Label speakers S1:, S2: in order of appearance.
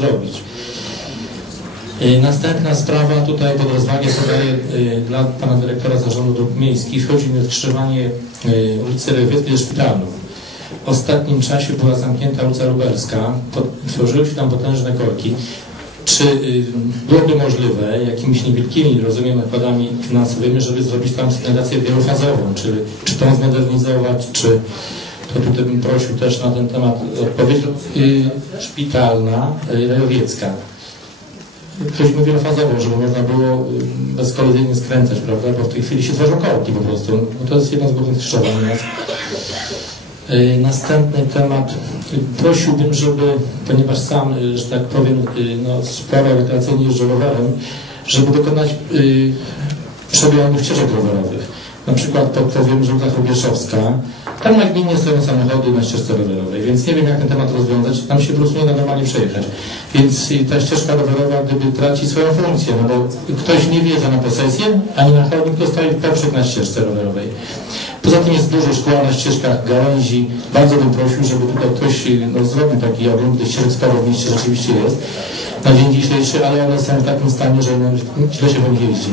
S1: zrobić. Y, Następna sprawa, tutaj pod rozwagę podaję y, dla pana dyrektora Zarządu Dróg Miejskich. Chodzi mi o skrzyżowanie y, ulicy ze Szpitalów. W ostatnim czasie była zamknięta ulica Lubelska, tworzyły się tam potężne korki. Czy byłoby możliwe jakimiś niewielkimi, rozumiem, nakładami finansowymi, żeby zrobić tam sygnalizację wielofazową, czy, czy tą zmodernizować, czy to tutaj bym prosił też na ten temat odpowiedź. Y, szpitalna, y, Rejowiecka. Ktoś mówi wielofazową, żeby można było y, bezkolizyjnie skręcać, prawda? Bo w tej chwili się tworzą korki po prostu. No to jest jedno z głównych u nas. Y, Następny temat. Prosiłbym, żeby, ponieważ sam, y, że tak powiem, y, no, sprawa rekreacyjnie jeżdżę żeby dokonać przebiegu ścieżek rowerowych. Na przykład podpowiem, że ulica Chrubieszowska, tam na gminie stoją samochody na ścieżce rowerowej, więc nie wiem jak ten temat rozwiązać, tam się po prostu nie da normalnie przejechać. Więc ta ścieżka rowerowa gdyby traci swoją funkcję, no bo ktoś nie wjeżdża na posesję, ani na chodnik, tylko stoi poprzek na ścieżce rowerowej. Poza tym jest dużo szkół na ścieżkach gałęzi. Bardzo bym prosił, żeby tutaj ktoś no, zrobił taki ogląd tych ścieżek sporo rzeczywiście jest na dzień dzisiejszy, ale one są w takim stanie, że no, źle się po nich jeździ.